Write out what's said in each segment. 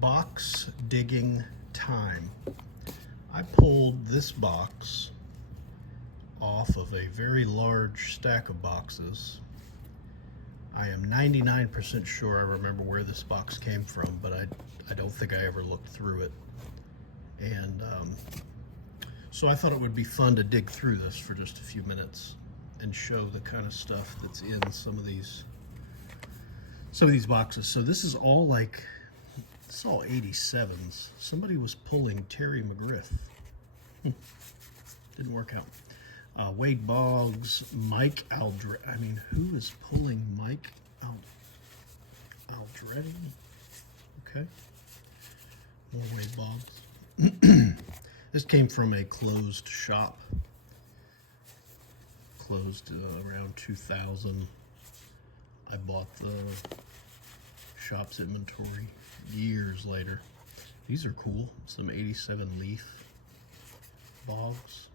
box digging time. I pulled this box off of a very large stack of boxes. I am 99% sure I remember where this box came from, but I don't think I ever looked through it. And so I thought it would be fun to dig through this for just a few minutes and show the kind of stuff that's in some of these boxes. So this is all it's all 87s. Somebody was pulling Terry McGriff. Didn't work out. Wade Boggs, Mike Aldred. I mean, who is pulling Mike Aldred? Okay. More Wade Boggs. This came from a closed shop. Closed around 2000. I bought the shop's inventory years later. These are cool. Some 87 leaf bogs.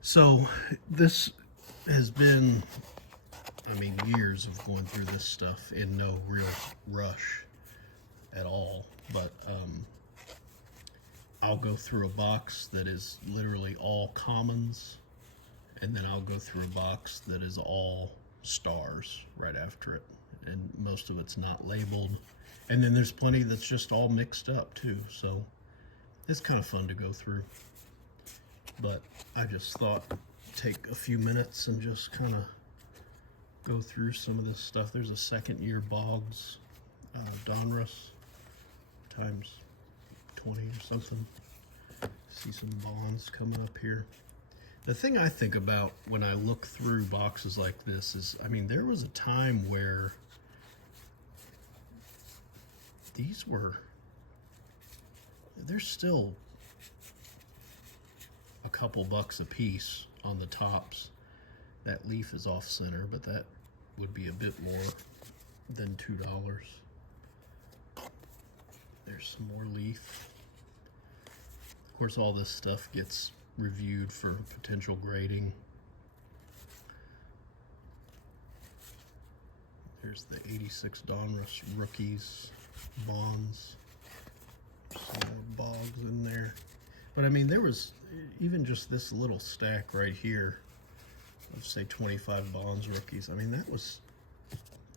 So this has been, I mean, years of going through this stuff in no real rush at all. But I'll go through a box that is literally all commons, and then I'll go through a box that is all stars right after it, and most of it's not labeled, and then there's plenty that's just all mixed up too, so it's kind of fun to go through. But I just thought take a few minutes and just kind of go through some of this stuff. There's a second year Boggs Donruss times 20 or something. See some bonds coming up here. The thing I think about when I look through boxes like this is, I mean, there was a time where they're still a couple bucks a piece on the tops. That leaf is off center, but that would be a bit more than $2. There's some more leaf. Of course, all this stuff gets reviewed for potential grading. There's the 86 Donruss rookies, bonds, some more Boggs in there. But I mean, there was even just this little stack right here of, say, 25 bonds rookies. I mean, that was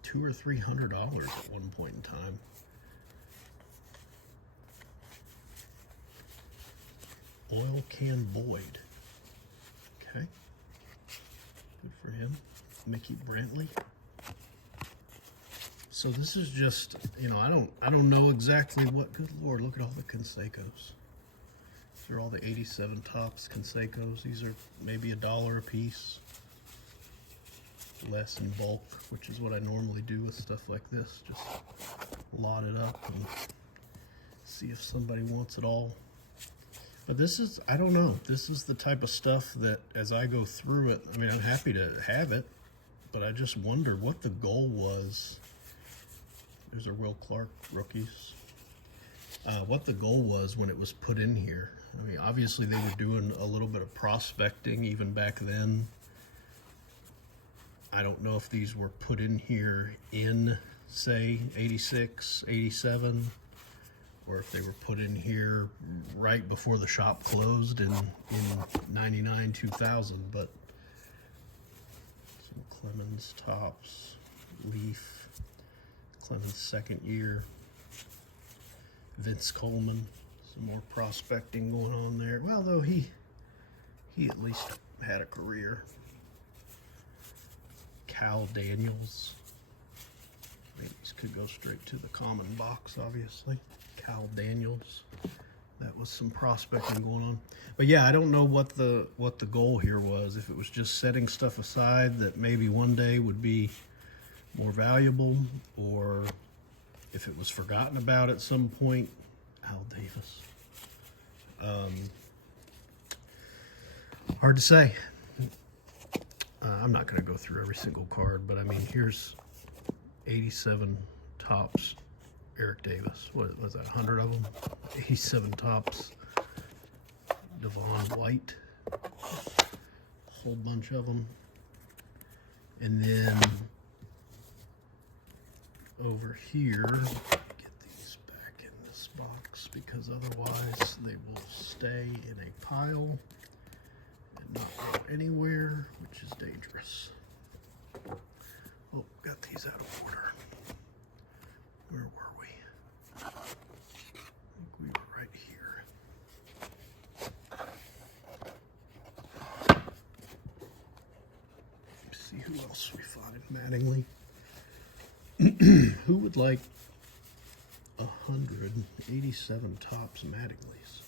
$200 or $300 at one point in time. Oil Can Boyd. Okay. Good for him. Mickey Brantley. So this is just, you know, I don't know exactly what, good Lord, look at all the Canseco's. These are all the 87 tops Canseco's. These are maybe $1 a piece. Less in bulk, which is what I normally do with stuff like this. Just lot it up and see if somebody wants it all. But this is, I don't know, this is the type of stuff that as I go through it, I mean, I'm happy to have it, but I just wonder what the goal was. There's a Will Clark rookies. What the goal was when it was put in here. I mean, obviously they were doing a little bit of prospecting even back then. I don't know if these were put in here in, say, 86, 87, or if they were put in here right before the shop closed in 99, 2000, but some Clemens tops, leaf, Clemens second year, Vince Coleman, some more prospecting going on there. Well, though he at least had a career. Cal Daniels. These could go straight to the common box, obviously. Cal Daniels. That was some prospecting going on. But yeah, I don't know what the goal here was. If it was just setting stuff aside that maybe one day would be more valuable, or if it was forgotten about at some point. Al Davis. Hard to say. I'm not going to go through every single card, but I mean, here's 87 tops Eric Davis. What was that, 100 of them? 87 tops Devon White. A whole bunch of them. And then over here, because otherwise they will stay in a pile and not go anywhere, which is dangerous. Oh, got these out of order. Where were we? I think we were right here. Let's see who else we find. Mattingly. Who would like 187 tops Mattinglys?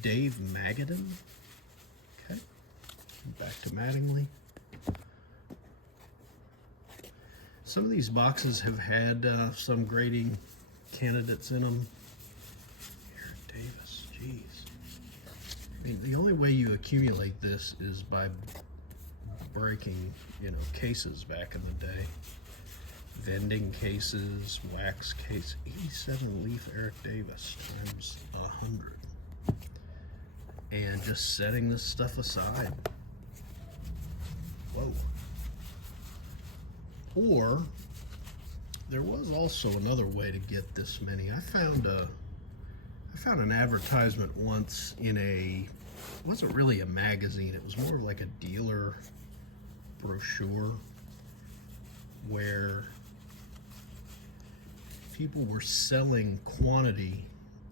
Dave Magadan. Okay. Back to Mattingly. Some of these boxes have had some grading candidates in them. Eric Davis, jeez. I mean, the only way you accumulate this is by breaking, cases back in the day. Vending cases, wax case, 87 leaf Eric Davis times 100. And just setting this stuff aside. Whoa. Or there was also another way to get this many. I found an advertisement once in it wasn't really a magazine, it was more like a dealer brochure where people were selling quantity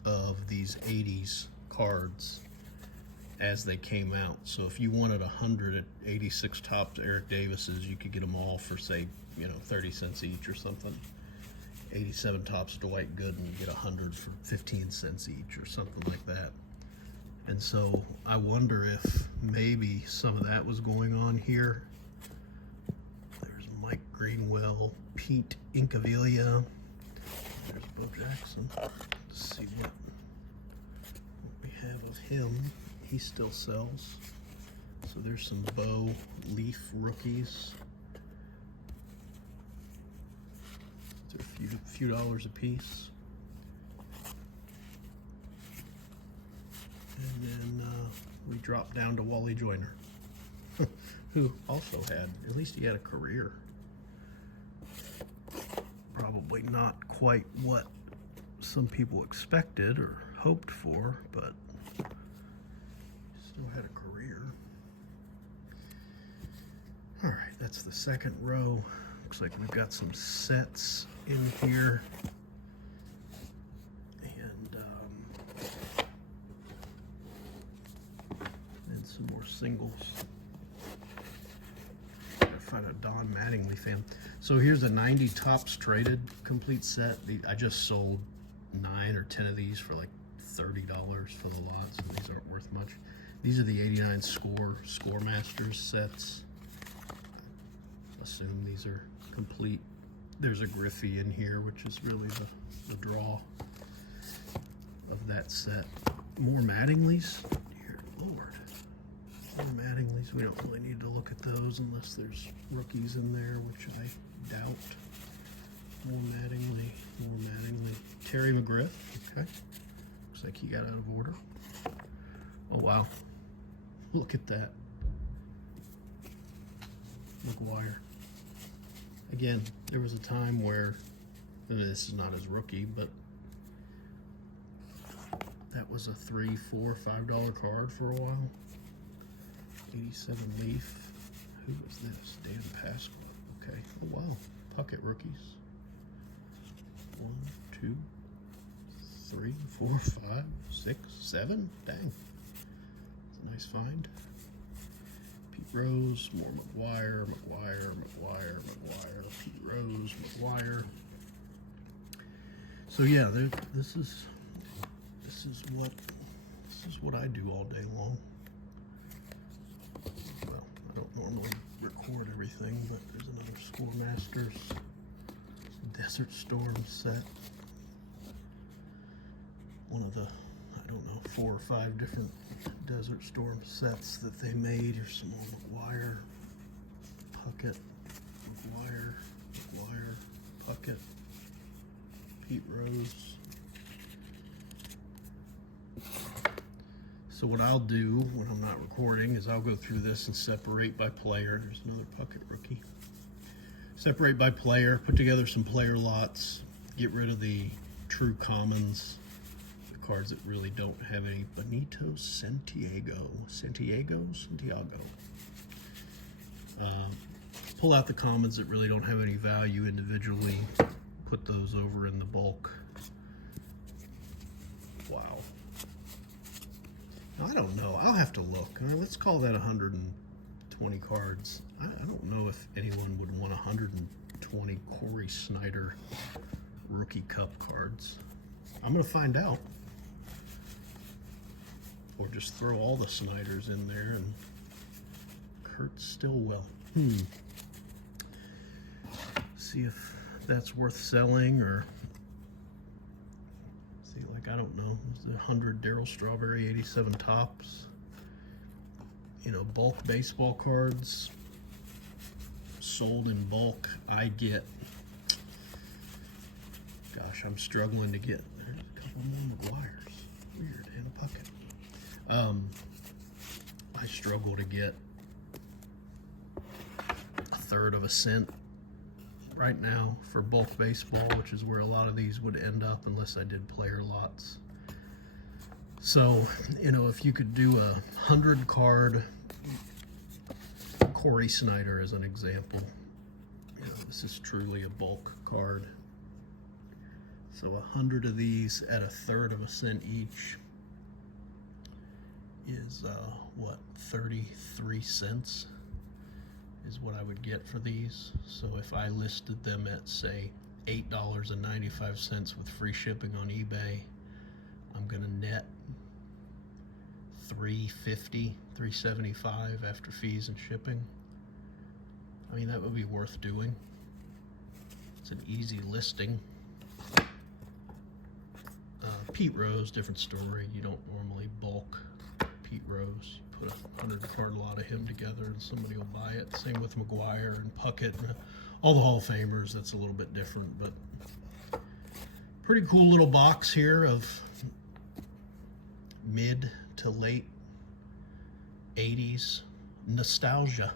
of these 80s cards as they came out. So if you wanted 186 tops Eric Davises, you could get them all for, say, 30 cents each or something. 87 tops Dwight Gooden, you get 100 for 15 cents each or something like that. And so I wonder if maybe some of that was going on here. There's Mike Greenwell, Pete Incaviglia. There's Bo Jackson. Let's see what we have of him. He still sells. So there's some Bo Leaf rookies. They're a few dollars a piece. And then we drop down to Wally Joyner, who also had, at least he had a career. Probably not quite what some people expected or hoped for, but still had a career. All right, that's the second row. Looks like we've got some sets in here. And some more singles. I find a Don Mattingly fan. So here's a 90 tops traded complete set. I just sold 9 or 10 of these for like $30 for the lot, so these aren't worth much. These are the 89 Score Masters sets. Assume these are complete. There's a Griffey in here, which is really the draw of that set. More Mattinglys. Dear Lord. More Mattinglys. We don't really need to look at those unless there's rookies in there, which I doubt. More Mattingly. More Mattingly. Terry McGriff. Okay. Looks like he got out of order. Oh, wow. Look at that. McGuire. Again, there was a time where, this is not his rookie, but that was a $3, $4, $5 card for a while. 87 leaf. Who was this? Dan Pasqua. Okay. Oh, wow. Puckett rookies. 1, 2, 3, 4, 5, 6, 7. Dang. That's a nice find. Pete Rose, more McGuire, Pete Rose, McGuire. So yeah, this is what I do all day long. Well, I don't normally record everything, but there's another Score Masters Desert Storm set. One of the, 4 or 5 different Desert Storm sets that they made. Here's some more McGuire, Puckett, McGuire, Puckett, Pete Rose. So what I'll do when I'm not recording is I'll go through this and separate by player. There's another Puckett rookie. Separate by player, put together some player lots, get rid of the true commons, cards that really don't have any. Benito Santiago. Pull out the commons that really don't have any value individually. Put those over in the bulk. Wow. I don't know. I'll have to look. Let's call that 120 cards. I don't know if anyone would want 120 Corey Snyder Rookie Cup cards. I'm going to find out. Or just throw all the Snyders in there and Kurt Stillwell. See if that's worth selling, or see, like, I don't know, 100 Darryl Strawberry 87 tops. You know, bulk baseball cards sold in bulk. I get, gosh, I'm struggling to get, there's a couple more McGuires. Weird, and a Puckett. I struggle to get a third of a cent right now for bulk baseball, which is where a lot of these would end up unless I did player lots. So, you know, if you could do a 100 card Corey Snyder as an example, you know, this is truly a bulk card. So 100 of these at a third of a cent each is what, 33 cents is what I would get for these. So if I listed them at, say, $8.95 with free shipping on eBay, I'm gonna net $3.50, $3.75 after fees and shipping. I mean, that would be worth doing. It's an easy listing. Pete Rose, different story. You don't normally bulk Pete Rose. You put a 100 card lot of him together and somebody will buy it. Same with McGuire and Puckett and all the Hall of Famers. That's a little bit different, but pretty cool little box here of mid to late 80s nostalgia.